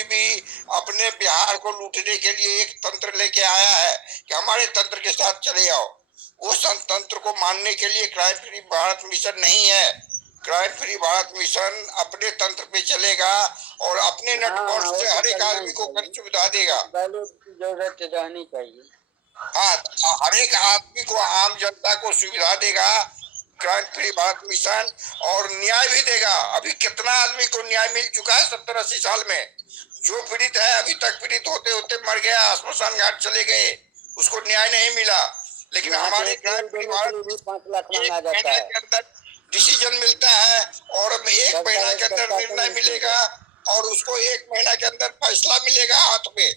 कोई भी अपने बिहार को लूटने के लिए एक तंत्र लेके आया है कि हमारे तंत्र के साथ चले आओ, वो तंत्र को मानने के लिए क्राइम फ्री भारत मिशन नहीं है। क्राइम फ्री भारत मिशन अपने तंत्र पे चलेगा और अपने नटबॉल्ट से हर एक आदमी को कर सुविधा देगा। जरूरत रहनी चाहिए। हाँ, हर एक आदमी को, आम जनता को सुविधा देगा क्राइम फ्री भारत मिशन, और न्याय भी देगा। अभी कितना आदमी को न्याय मिल चुका है 70-80 साल में। जो पीड़ित है अभी तक पीड़ित होते होते मर गया, श्मशान घाट चले गए, उसको न्याय नहीं मिला। लेकिन हमारे क्राइम फ्री भारत 5 लाख एक मांगा जाता महीने है। के अंदर डिसीजन मिलता है और एक महीना के अंदर निर्णय मिलेगा और उसको 1 महीना के अंदर फैसला मिलेगा हाथ में।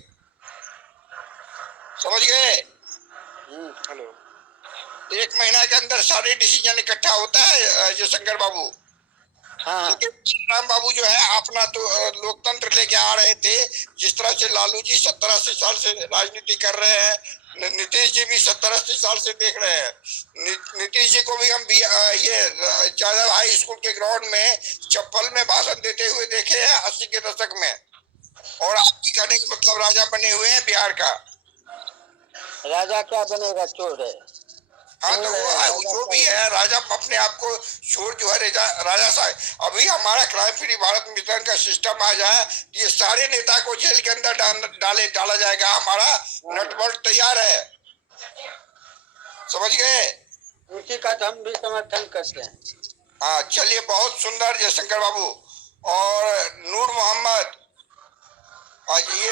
समझ गए? हेलो, 1 महीना के अंदर सारे डिसीजन इकट्ठा होता है जयशंकर बाबू। हाँ। लेकिन राम बाबू जो है अपना तो लोकतंत्र लेके आ रहे थे। जिस तरह से लालू जी 70-80 साल से राजनीति कर रहे हैं, नीतीश जी भी 70-80 साल से देख रहे हैं। नीतीश जी को भी हम ये जादव हाई स्कूल के ग्राउंड में चप्पल में भाषण देते हुए देखे हैं 80 के दशक में। और आप भी कहने का मतलब राजा बने हुए हैं बिहार का। राजा क्या बनेगा, चोर है। हाँ, तो वो जो भी है राजा अपने आप को चोर जो है राजा साहब। अभी हमारा क्राइम फ्री भारत मिशन का सिस्टम आ जाए, ये सारे नेता को जेल के अंदर डाला जाएगा। हमारा नटबॉल्ट तैयार है। समझ गए? उसी का तो हम भी समर्थन करते हैं। हाँ, चलिए, बहुत सुंदर जयशंकर बाबू। और नूर मोहम्मद, ये